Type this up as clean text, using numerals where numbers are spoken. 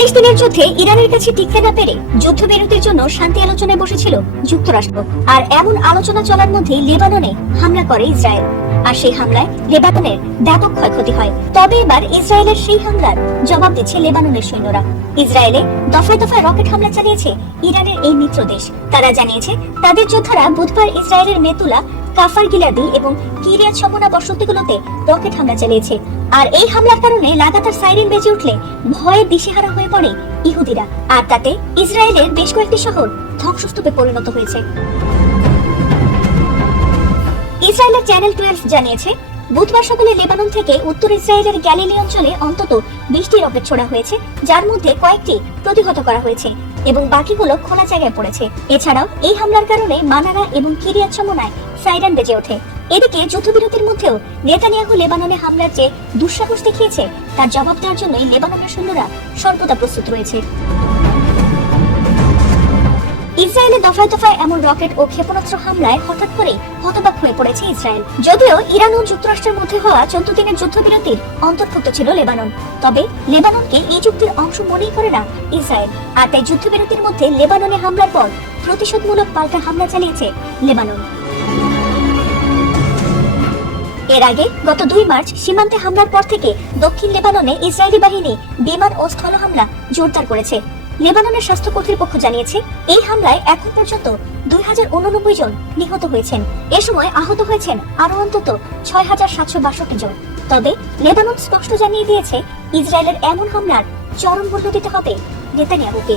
40 দিনের যুদ্ধে ইরানের কাছে টিকতে না পেরে যুদ্ধবিরতির জন্য শান্তি আলোচনায় বসেছিল যুক্তরাষ্ট্র। আর এমন আলোচনা চলার মধ্যেই লেবাননে হামলা করে ইসরায়েল। আর সেই হামলায় লেবাননের ব্যাপক ক্ষয়ক্ষতি হয়। তবে এবার ইসরায়েলের সেই হামলার জবাব দিচ্ছে লেবাননের সৈন্যরা। ইসরায়েলে দফায় দফায় রকেট হামলা চালিয়েছে ইরানের এই মিত্র দেশ। তারা জানিয়েছে তাদের যোদ্ধারা বুধবার ইসরায়েলের মেতুলা, কাফার গিলাদি এবং কিরিয়াত শমনা বসতিগুলোতে রকেট হামলা চালিয়েছে। আর এই হামলার কারণে লাগাতার সাইরেন বেজে উঠলে ভয়ে দিশেহারা হয়ে পড়ে ইহুদিরা। আর তাতে ইসরায়েলের বেশ কয়েকটি শহর ধ্বংসস্তূপে পরিণত হয়েছে। ইসরায়েলের চ্যানেল 12 জানিয়েছে বুধবার সকালে লেবানন থেকে উত্তর ইসরায়েলের গ্যালিলি অঞ্চলে অন্তত 20টি রকেট ছোড়া হয়েছে, যার মধ্যে কয়েকটি প্রতিহত করা হয়েছে এবং বাকিগুলো খোলা জায়গায় পড়েছে। এছাড়াও এই হামলার কারণে মানারা এবং কিরিয়াত শমনায় সাইরেন বেজে ওঠে। এদিকে যুদ্ধবিরতির মধ্যেও নেতানিয়াহু লেবাননে হামলার যে দুঃসাহস দেখিয়েছে তার জবাব দেওয়ার জন্যই লেবাননের সৈন্যরা সর্বদা প্রস্তুত রয়েছে। ইসরায়েলে দফায় দফায় এমন রকেট ও ক্ষেপণাস্ত্র হামলায় হঠাৎ করে হতবাক হয়ে পড়েছে ইসরায়েল। যদিও ইরান ও যুক্তরাষ্ট্রের মধ্যে হওয়া 14 দিনের যুদ্ধবিরতির অন্তর্ভুক্ত ছিল লেবানন, তবে লেবাননকে এই চুক্তির অংশ মনেই করে না ইসরায়েল। আর তাই যুদ্ধবিরতির মধ্যে লেবাননে হামলার পর প্রতিশোধমূলক পাল্টা হামলা চালিয়েছে লেবানন। এর আগে গত 2 মার্চ সীমান্তে হামলার পর থেকে দক্ষিণ লেবাননে ইসরায়েলি বাহিনী বিমান ও স্থল হামলা জোরদার করেছে। লেবাননের স্বাস্থ্য কর্তৃপক্ষ জানিয়েছে এই হামলায় এখন পর্যন্ত 2089 জন নিহত হয়েছেন। এ সময় আহত হয়েছেন আরো অন্তত 6762 জন। তবে লেবানন স্পষ্ট জানিয়ে দিয়েছে ইসরায়েলের এমন হামলার চরম মূল্য দিতে হবে নেতানিয়াহুকে।